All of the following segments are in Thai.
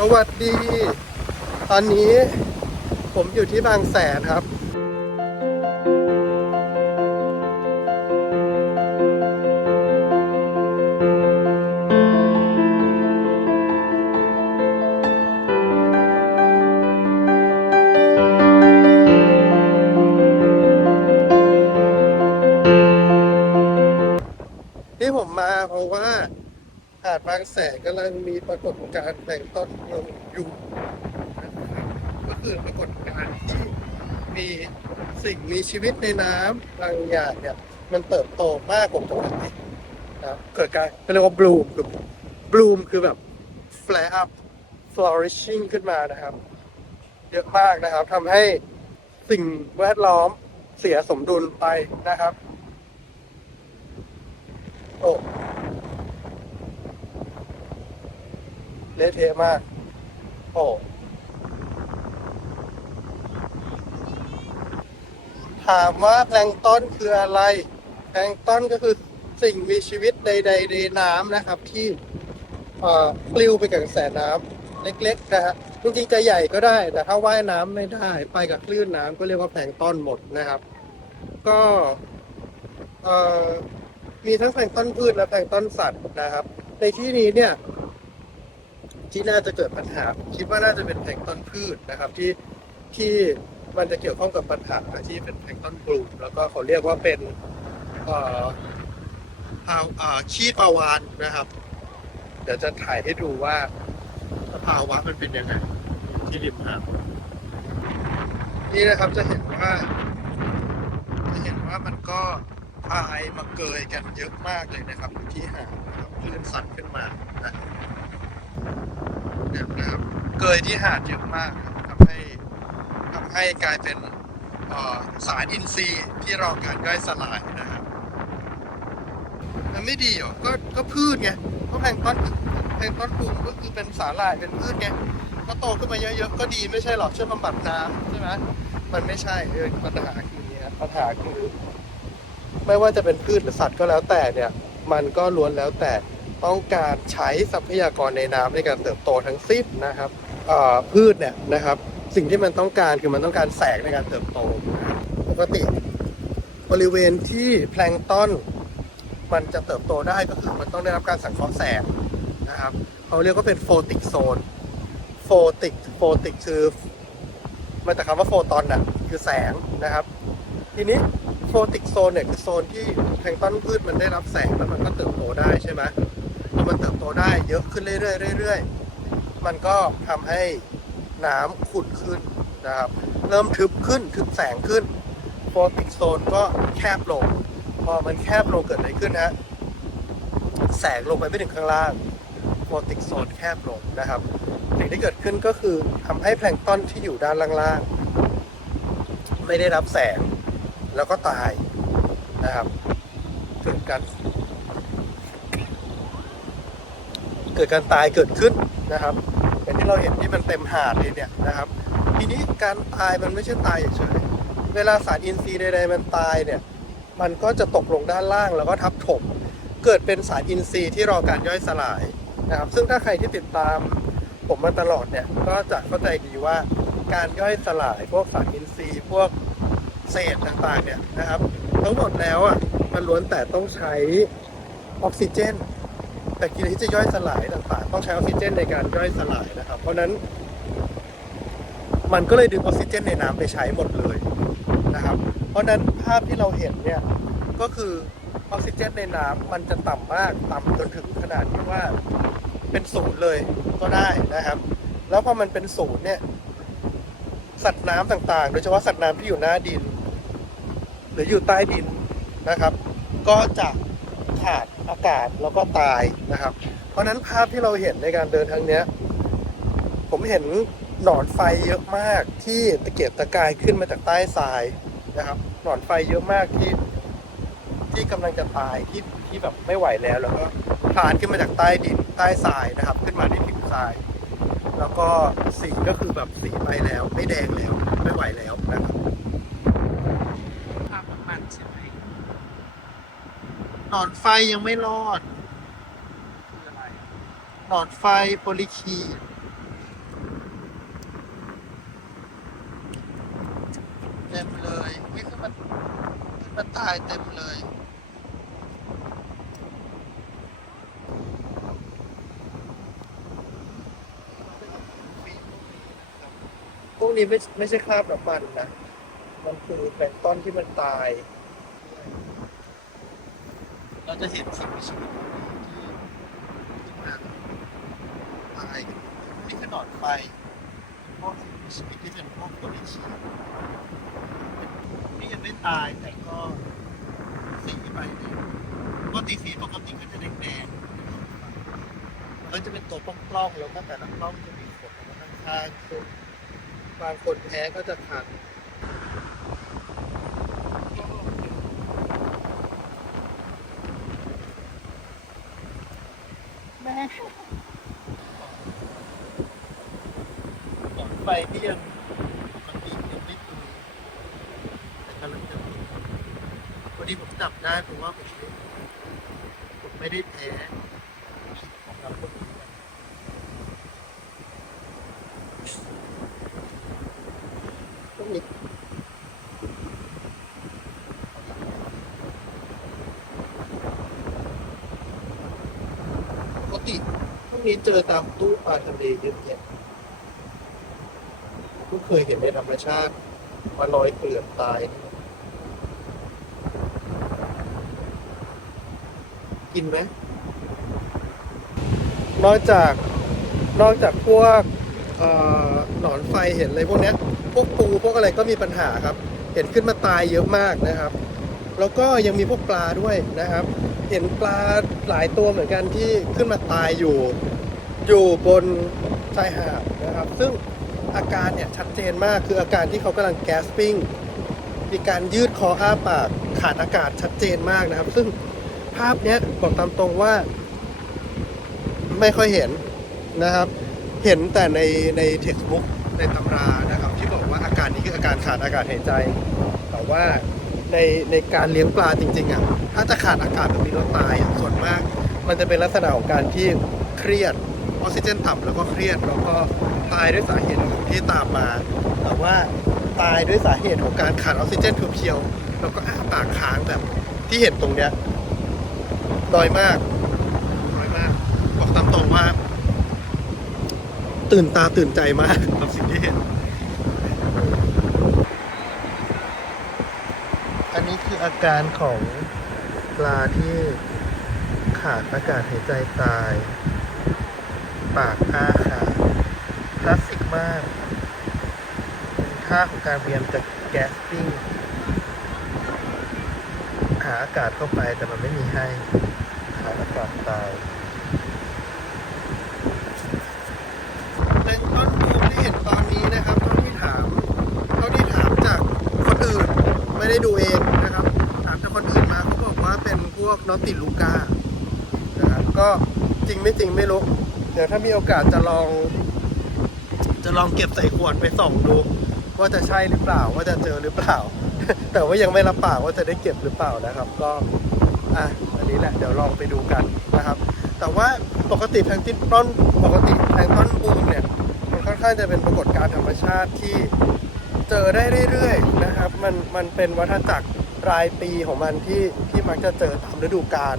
สวัสดี ตอนนี้ผมอยู่ที่บางแสนครับ ดบางแสนกำลังมีปรากฏการณ์แบ่งต้นลงอยู่นะครับก็คือปรากฏการณ์ที่มีสิ่งมีชีวิตในน้ำบางอย่างเนี่ยมันเติบโตมากกว่าปกตินะครับเกิดการเขาเรียกว่าบลูมคือบลูมคือแบบ flare up flourishing ขึ้นมานะครับ เยอะมากนะครับทำให้สิ่งแวดล้อมเสียสมดุลไปนะครับ โอ้ เละเทะมาก โอ้ถามว่าแพลงต้นคืออะไร แพลงต้นก็คือสิ่งมีชีวิตใด ๆ ในน้ำนะครับ ที่ปลิวไปกับกระแสน้ำเล็กๆนะฮะจริงๆจะใหญ่ก็ได้ แต่ถ้าว่ายน้ำไม่ได้ ไปกับคลื่นน้ำก็เรียกว่าแพลงต้นหมดนะครับ ก็มีทั้งแพลงต้นพืชและแพลงต้นสัตว์นะครับ ในที่นี้เนี่ย ที่น่าจะเกิดปัญหาคิดว่าน่าจะเป็นแพลงต้นพืชนะครับ ที่ที่มันจะเกี่ยวข้องกับปัญหาที่เป็นแพลงต้นบลูมแล้วก็เขาเรียกว่าเป็นเอ่อพาวเอ่อชีปาวานนะครับ เดี๋ยวจะถ่ายให้ดูว่าสภาวะมันเป็นยังไงที่ริมหาดนี่นะครับจะเห็นว่า จะเห็นว่ามันก็พายมาเกยกันเยอะมากเลยนะครับที่หาดนะครับคลื่นซัดขึ้นมานะ เนี่ยนะครับเกยที่หาดเยอะมากทำให้ทำให้กลายเป็นสารอินทรีย์ที่รอการย่อยสลายนะครับมันไม่ดีหรอก็ก็พืชไงก็แพงต้นแพงต้นปลูกก็คือเป็นสาหร่ายเป็นพืชไงก็โตขึ้นมาเยอะๆก็ดีไม่ใช่หรอกช่วยบำบัดน้ำใช่ไหมมันไม่ใช่เออปัญหาคือนี้ครับปัญหาคือไม่ว่าจะเป็นพืชหรือสัตว์ก็แล้วแต่เนี่ย มันก็ล้วนแล้วแต่ ต้องการใช้ทรัพยากรในน้ำในการเติบโตทั้งสิ้นนะครับพืชเนี่ยนะครับ สิ่งที่มันต้องการคือมันต้องการแสงในการเติบโตปกติบริเวณที่แพลงต้นมันจะเติบโตได้ก็คือมันต้องได้รับการสังเคราะห์แสงนะครับเขาเรียกว่าเป็นโฟติกโซนโฟติกโฟติกคือมาจากคำว่าโฟตอนน่ะคือแสงนะครับ ทีนี้โฟติกโซนเนี่ยคือโซนที่แพลงต้นพืชมันได้รับแสงแล้วมันก็เติบโตได้ใช่ไหม มันเติบโตได้เยอะขึ้นเรื่อยๆเรื่อยๆมันก็ทำให้น้ำขุ่นขึ้นนะครับเริ่มทึบขึ้นทึบแสงขึ้นโฟติกโซนก็แคบลง พอมันแคบลงเกิดอะไรขึ้นฮะแสงลงไปไม่ถึงข้างล่างโฟติกโซนแคบลงนะครับสิ่งที่เกิดขึ้นก็คือทำให้แพลงต้นที่อยู่ด้านล่างๆไม่ได้รับแสงแล้วก็ตายนะครับเกิดการ เกิดการตายเกิดขึ้นนะครับอย่างที่เราเห็นที่มันเต็มหาดเลยเนี่ยนะครับ ทีนี้การตายมันไม่ใช่ตายเฉยๆเวลาสารอินทรีย์ใดๆมันตายเนี่ยมันก็จะตกลงด้านล่างแล้วก็ทับถม เกิดเป็นสารอินทรีย์ที่รอการย่อยสลายนะครับซึ่งถ้าใครที่ติดตามผมมาตลอดเนี่ยก็จะเข้าใจดีว่าการย่อยสลายพวกสารอินทรีย์พวกเศษต่างๆเนี่ยนะครับ ทั้งหมดแล้วอะมันล้วนแต่ต้องใช้ออกซิเจน แต่กินที่จะย่อยสลายต่างๆ ต้องใช้ออกซิเจนในการย่อยสลายนะครับ เพราะนั้น มันก็เลยดึงออกซิเจนในน้ำไปใช้หมดเลยนะครับ เพราะนั้นภาพที่เราเห็นเนี่ยก็คือออกซิเจนในน้ำมันจะต่ำมากต่ำจนถึงขนาดที่ว่าเป็นศูนย์เลยก็ได้นะครับ แล้วพอมันเป็นศูนย์เนี่ยสัตว์น้ำต่างๆ โดยเฉพาะสัตว์น้ำที่อยู่หน้าดิน หรืออยู่ใต้ดินนะครับ ก็จะขาด อากาศแล้วก็ตายนะครับ เพราะนั้นภาพที่เราเห็นในการเดินทางเนี้ย ผมเห็นหนอนไฟเยอะมากที่ตะเกียกตะกายขึ้นมาจากใต้ทรายนะครับ หนอนไฟเยอะมากที่ ที่กำลังจะตายที่ที่แบบไม่ไหวแล้วแล้วก็คลานขึ้นมาจากใต้ดินใต้ทรายนะครับ ขึ้นมาที่ผิวทราย แล้วก็สีก็คือแบบสีไปแล้ว ไม่แดงแล้ว ไม่ไหวแล้วนะครับภาพมันใช่ไหม หนอดไฟยังไม่รอดหนอดไฟโพลิคีเต็มเลยนี่คือมันคือมันตายเต็มเลยพวกนี้ไม่ไม่ใช่คราบน้ำมันนะ มันคือเป็นต้นที่มันตาย เราจะเห็นสิ่งมีชีวิตที่มันตายกันนี่ขนอนไฟพวกสิ่งมีชีวิตที่เป็นพวกตัวลิชีนี่ยังไม่ตายแต่ก็สีไปเนี่ยปกติสีปกติก็จะแดงๆมันจะเป็นตัวปล้องๆแล้วก็แต่ละปล้องจะมีขนออกมาข้างๆบางคนแพ้ก็จะคัน ม่อดไปที่ยังปกติยังไม่ตื่นแต่กำลังจะตื่นพอดีผมจับได้เพราะว่าผมไม่ผมไม่ได้แพ้ของเราคนอื่นพวกนี้ปกติ เจอตามตู้ปลาทะเลเยอะแยะก็เคยเห็นในธรรมชาติมาลอยเกลื่อนตาย กินไหมนอกจากนอกจากพวกหนอนไฟเห็นอะไรพวกนี้พวกปูพวกอะไรก็มีปัญหาครับ เห็นขึ้นมาตายเยอะมากนะครับ แล้วก็ยังมีพวกปลาด้วยนะครับ เห็นปลาหลายตัวเหมือนกันที่ขึ้นมาตายอยู่ อยู่บนชายหาดนะครับ ซึ่งอาการเนี่ยชัดเจนมากคืออาการที่เขากำลังแก๊สปิ้ง มีการยืดคออ้าปากขาดอากาศชัดเจนมากนะครับ ซึ่งภาพเนี้ยบอกตามตรงว่า ไม่ค่อยเห็นนะครับ เห็นแต่ในในเท็กซ์บุ๊กในตำรานะครับ ที่บอกว่าอาการนี้คืออาการขาดอากาศหายใจ แต่ว่าในในการเลี้ยงปลาจริงๆอะถ้าจะขาดอากาศแบบนี้แล้วตายอะส่วนมาก มันจะเป็นลักษณะของการที่เครียด ออกซิเจนต่ำแล้วก็เครียดแล้วก็ตายด้วยสาเหตุที่ตามมา แต่ว่าตายด้วยสาเหตุของการขาดออกซิเจนเพียวๆแล้วก็อ้าปากค้างแบบที่เห็นตรงเนี้ยน้อยมากน้อยมาก บอกตามตรงว่า ตื่นตาตื่นใจมากกับสิ่งที่เห็น อันนี้คืออาการของปลาที่ขาดอากาศหายใจตาย ปากอ้าขาดคลาสสิกมากเป็นท่าของการพยายามจะแก๊สปิ้งหาอากาศเข้าไปแต่มันไม่มีให้ขาดอากาศตายเป็นต้นบูที่เห็นตอนนี้นะครับเท่าที่ถามเท่าที่ถามจากคนอื่นไม่ได้ดูเองนะครับ ถามจากคนอื่นมาเขาบอกว่าเป็นพวกนอตติลูกานะครับก็จริงไม่จริงไม่รู้ ดี๋ยวถ้ามีโอกาสจะลอง จะลองเก็บใส่ขวดไปส่องดู ว่าจะใช่หรือเปล่าว่าจะเจอหรือเปล่า แต่ว่ายังไม่รับปากว่าจะได้เก็บหรือเปล่านะครับ ก็อะอันนี้แหละเดี๋ยวลองไปดูกันนะครับ แต่ว่าปกติแพลงก์ต้นปกติแพลงต้นบูมเนี่ยมันค่อนข้างจะเป็นปรากฏการณ์ธรรมชาติที่เจอได้เรื่อยๆนะครับ มันมันเป็นวัฏจักรรายปีของมันที่ที่มักจะเจอตามฤดูกาล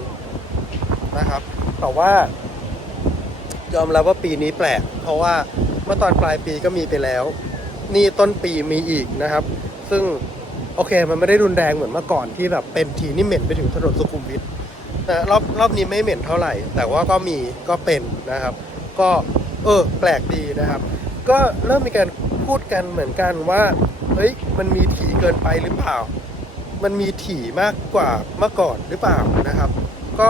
นะครับ แต่ว่า ยอมรับว่าปีนี้แปลก เพราะว่าเมื่อตอนปลายปีก็มีไปแล้ว นี่ต้นปีมีอีกนะครับ ซึ่งโอเคมันไม่ได้รุนแรงเหมือนเมื่อก่อนที่แบบเป็นทีนี่เหม็นไปถึงถนนสุขุมวิทแต่รอบรอบนี้ไม่เหม็นเท่าไหร่ แต่ว่าก็มีก็เป็นนะครับ ก็เออแปลกดีนะครับ ก็เริ่มมีการพูดกันเหมือนกันว่าเฮ้ยมันมีถี่เกินไปหรือเปล่า มันมีถี่มากกว่าเมื่อก่อนหรือเปล่านะครับ ก็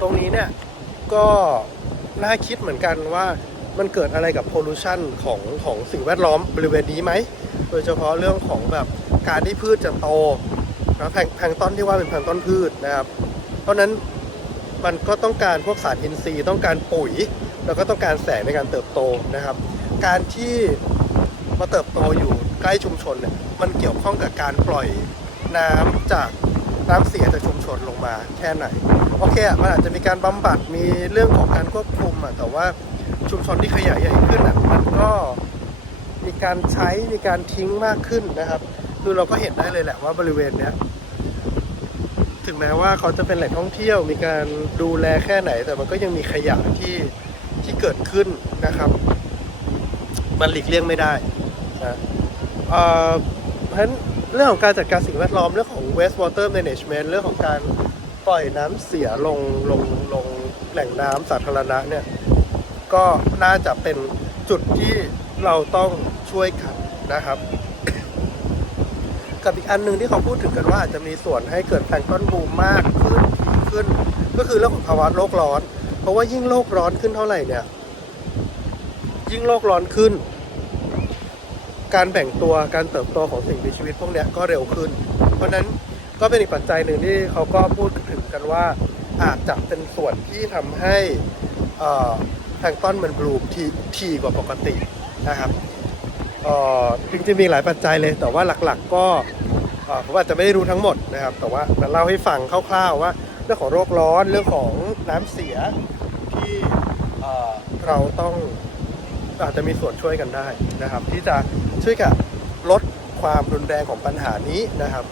ตรงนี้เนี่ย ก็น่าคิดเหมือนกันว่ามันเกิดอะไรกับ pollution ของของสิ่งแวดล้อมบริเวณนี้ไหม โดยเฉพาะเรื่องของแบบการที่พืชจะโตนะแพงแพงต้นที่ว่าเป็นแพงต้นพืชนะครับ เพราะนั้นมันก็ต้องการพวกสารอินทรีย์ต้องการปุ๋ย แล้วก็ต้องการแสงในการเติบโตนะครับ การที่มาเติบโตอยู่ใกล้ชุมชนเนี่ยมันเกี่ยวข้องกับการปล่อยน้ำจากน้ำเสียจากชุมชนลงมาแค่ไหน โอเคอะมันอาจจะมีการบำบัดมีเรื่องของการควบคุมอะแต่ว่าชุมชนที่ขยายใหญ่ขึ้นอะมันก็มีการใช้มีการทิ้งมากขึ้นนะครับ คือเราก็เห็นได้เลยแหละว่าบริเวณเนี้ยถึงแม้ว่าเขาจะเป็นแหล่งท่องเที่ยว มีการดูแลแค่ไหน แต่มันก็ยังมีขยะที่ที่เกิดขึ้นนะครับ มันหลีกเลี่ยงไม่ได้นะเอ่อเพราะฉะนั้นเรื่องของการจัดการสิ่งแวดล้อมเรื่องของ waste water management เรื่องของการ ปล่อยน้ำเสียลงลงลงแหล่งน้ำสาธารณะเนี่ยก็น่าจะเป็นจุดที่เราต้องช่วยกันนะครับ กับอีกอันหนึ่งที่เขาพูดถึงกันว่าอาจจะมีส่วนให้เกิดแพลงต้นบูมมากขึ้นขึ้น ก็คือเรื่องของภาวะโลกร้อน เพราะว่ายิ่งโลกร้อนขึ้นเท่าไหร่เนี่ย ยิ่งโลกร้อนขึ้น การแบ่งตัวการเติบโตของสิ่งมีชีวิตพวกนี้ก็เร็วขึ้น เพราะฉะนั้นก็เป็นอีกปัจจัยหนึ่งที่เขาก็พูดถึง กันว่า อาจจะเป็นส่วนที่ทำให้แพลงต้นมันบลูมทีทีกว่าปกตินะครับเอ่จริงๆมีหลายปัจจัยเลย แต่ว่าหลักๆก็ผมอาจจะไม่ได้รู้ทั้งหมดนะครับ แต่ว่ามาเล่าให้ฟังคร่าวๆว่า เรื่องของโรคร้อนเรื่องของน้ำเสียที่เราต้องอาจจะมีส่วนช่วยกันได้นะครับ ที่จะช่วยกับลดความรุนแรงของปัญหานี้นะครับ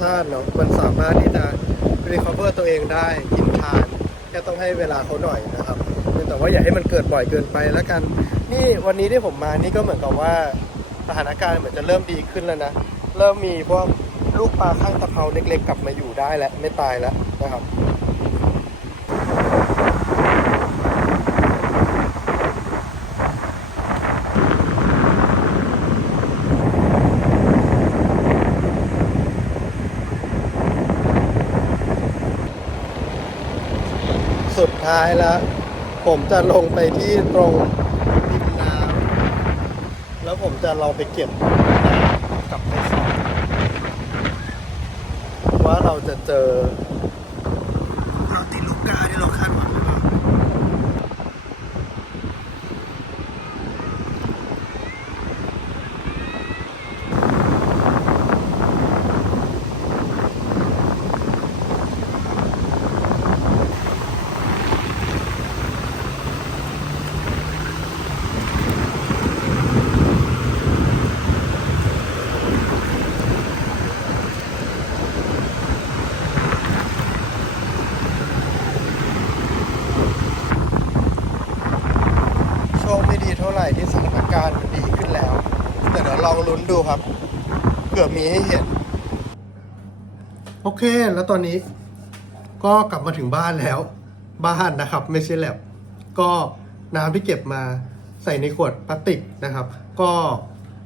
ชาติเนาะมันสามารถที่จะรีคอเวอร์ตัวเองได้กินทานแค่ต้องให้เวลาเขาหน่อยนะครับแต่ว่าอย่าให้มันเกิดบ่อยเกินไปแล้วกัน นี่วันนี้ที่ผมมานี่ก็เหมือนกับว่าสถานการณ์เหมือนจะเริ่มดีขึ้นแล้วนะ เริ่มมีพวกลูกปลาข้างตะเภาเล็กๆกลับมาอยู่ได้แล้วไม่ตายแล้วนะครับ ท้ายแล้ว ผมจะลงไปที่ตรงริมน้ำแล้วผมจะลองไปเก็บกลับไปสอบว่าเราจะเจอเราติลูกกาที่เราคาดหวังหรือเปล่าโชคไม่ดีเท่าไหร่ที่สถานการณ์มันดีขึ้นแล้ว แต่เดี๋ยว ลองลุ้นดูครับเผื่อมีให้เห็น โอเค แล้วตอนนี้ก็กลับมาถึงบ้านแล้ว บ้านนะครับ ไม่ใช่แลบก็น้ำที่เก็บมาใส่ในขวดพลาสติกนะครับ ก็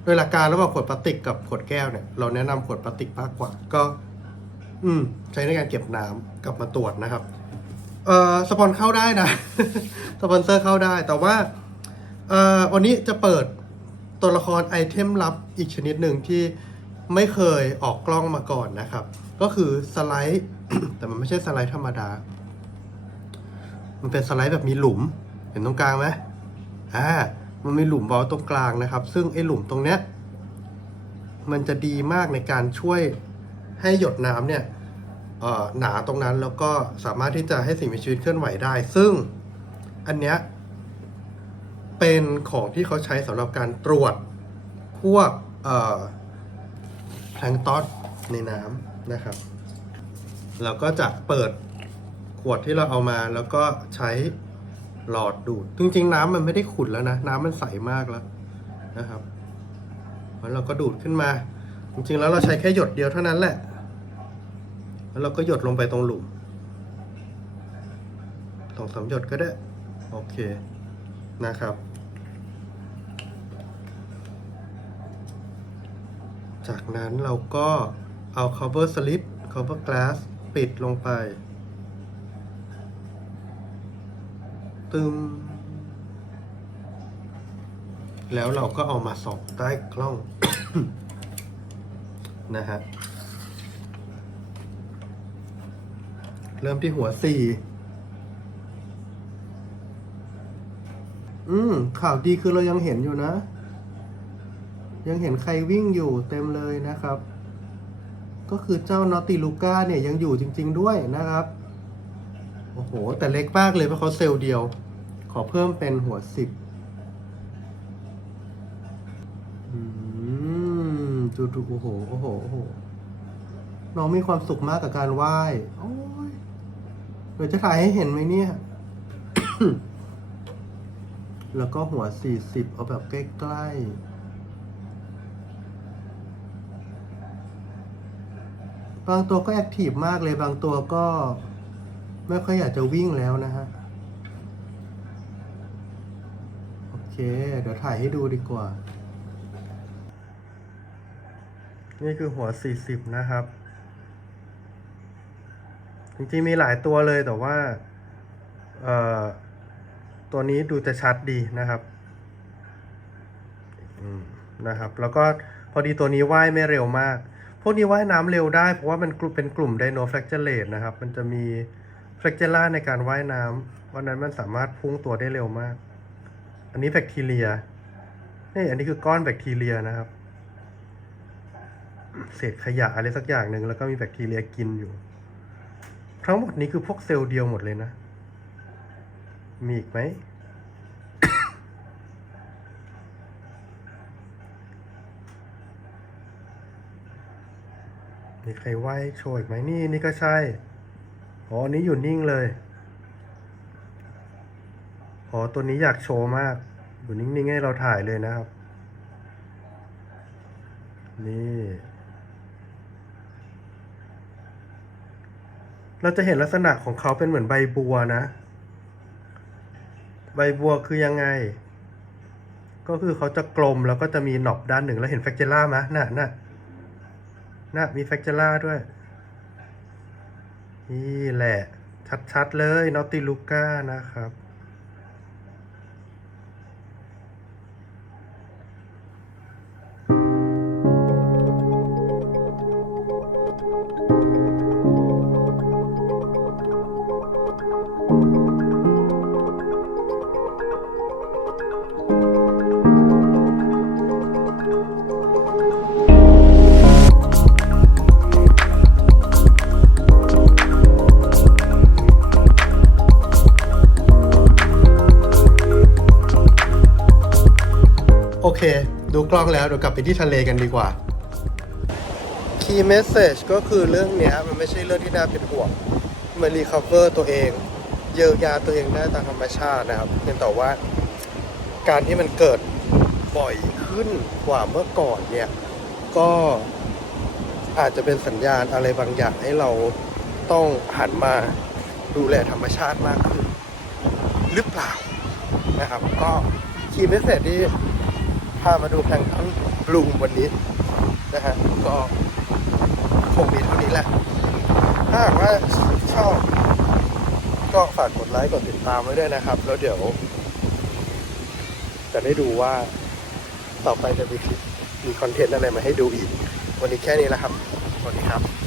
โดยหลักการระหว่างขวดพลาสติกกับขวดแก้วเนี่ยเราแนะนำขวดพลาสติกมากกว่า ก็ อืม ใช้ในการเก็บน้ำกลับมาตรวจนะครับ เอ่อสปอนเข้าได้นะ สปอนเซอร์เข้าได้แต่ว่าเอ่อวันนี้จะเปิด ตัวละครไอเทมลับอีกชนิดหนึ่งที่ไม่เคยออกกล้องมาก่อนนะครับ ก็คือสไลด์ แต่มันไม่ใช่สไลด์ธรรมดา มันเป็นสไลด์แบบมีหลุม เห็นตรงกลางไหมอ่ามันมีหลุมบอลตรงกลางนะครับ ซึ่งไอหลุมตรงเนี้ยมันจะดีมากในการช่วยให้หยดน้ำเนี่ยหนาตรงนั้นแล้วก็สามารถที่จะให้สิ่งมีชีวิตเคลื่อนไหวได้ ซึ่งอันเนี้ย เป็นของที่เขาใช้สำหรับการตรวจพวกเอ่อแพลงก์ตอนในน้ำนะครับ แล้วก็จะเปิดขวดที่เราเอามาแล้วก็ใช้หลอดดูด จริงๆ น้ำมันไม่ได้ขุ่นแล้วนะ น้ำมันใสมากแล้วนะครับแล้วเราก็ดูดขึ้นมา จริงๆ แล้วเราใช้แค่หยดเดียวเท่านั้นแหละ แล้วเราก็หยดลงไปตรงหลุมสองสามหยดก็ได้ โอเคนะครับ จากนั้นเราก็เอา cover slip cover glass ปิดลงไป ตึมแล้วเราก็เอามาส่องใต้กล้อง นะฮะ เริ่มที่หัวสี่อืมข่าวดีคือเรายังเห็นอยู่นะ ยังเห็นใครวิ่งอยู่เต็มเลยนะครับ ก็คือเจ้านอติลูก้าเนี่ยยังอยู่จริง ๆ ด้วยนะครับ โอ้โห แต่เล็กมากเลยเพราะเขาเซลล์เดียว ขอเพิ่มเป็นหัวสิบอืมดูดูโอ้โห โอ้โห โอ้โห น้องมีความสุขมากกับการไหว้โอ้ยเดี๋ยวจะถ่ายให้เห็นไหมเนี่ย แล้วก็หัวสี่สิบเอาแบบใกล้ๆ บางตัวก็แอคทีฟมากเลยบางตัวก็ไม่ค่อยอยากจะวิ่งแล้วนะฮะ โอเค เดี๋ยวถ่ายให้ดูดีกว่า นี่คือหัว 40 นะครับ จริงๆมีหลายตัวเลยแต่ว่า เอ่อ ตัวนี้ดูจะชัดดีนะครับอืมนะครับ แล้วก็พอดีตัวนี้ว่ายไม่เร็วมาก พวกนี้ว่ายน้ำเร็วได้ เพราะว่ามันเป็นกลุ่มไดโนแฟลกเจเลตนะครับ มันจะมีแฟลกเจล่าในการว่ายน้ำวันนั้นมันสามารถพุ่งตัวได้เร็วมาก อันนี้แบคทีเรีย นี่อันนี้คือก้อนแบคทีเรียนะครับ เศษขยะอะไรสักอย่างหนึ่งแล้วก็มีแบคทีเรียกินอยู่ ทั้งหมดนี้คือพวกเซลล์เดียวหมดเลยนะ มีอีกไหม มีใครไหวโชว์อีกไหมนี่นี่ก็ใช่ อ๋ออันนี้อยู่นิ่งเลย อ๋อตัวนี้อยากโชว์มาก อยู่นิ่งๆให้เราถ่ายเลยนะครับ นี่ เราจะเห็นลักษณะของเขาเป็นเหมือนใบบัวนะ ใบบัวคือยังไง ก็คือเขาจะกลมแล้วก็จะมีหนอบด้านหนึ่งแล้วเห็นแฟกเจล่าไหมน่ะน่ะ น่ะมีแฟกเจล่าด้วย นี่แหละ ชัดๆเลยนอตติลูก้านะครับ แล้วเดี๋ยวกลับไปที่ทะเลกันดีกว่า Key message ก็คือเรื่องเนี้ยมันไม่ใช่เรื่องที่น่าเป็นห่วงมันรีค o เ e อร์ตัวเอง เยียวยาตัวเองได้ตามธรรมชาตินะครับเพียงแต่ว่าการที่มันเกิดบ่อยขึ้นกว่าเมื่อก่อนเนี่ย ก็อาจจะเป็นสัญญาณอะไรบางอย่างให้เราต้องหันมาดูแลธรรมชาติมากขึ้นหรือเปล่านะครับ ก็คีย์เมสเซจที่ พามาดูแพลงก์ต้นบลูมวันนี้นะฮะก็คงมีเท่านี้แหละ ถ้าหากว่าชอบ ก็ฝากกดไลค์กดติดตามไว้ด้วยนะครับ แล้วเดี๋ยว จะได้ดูว่าต่อไปจะมีคลิปมีคอนเทนต์อะไรมาให้ดูอีก วันนี้แค่นี้แหละครับ สวัสดีครับ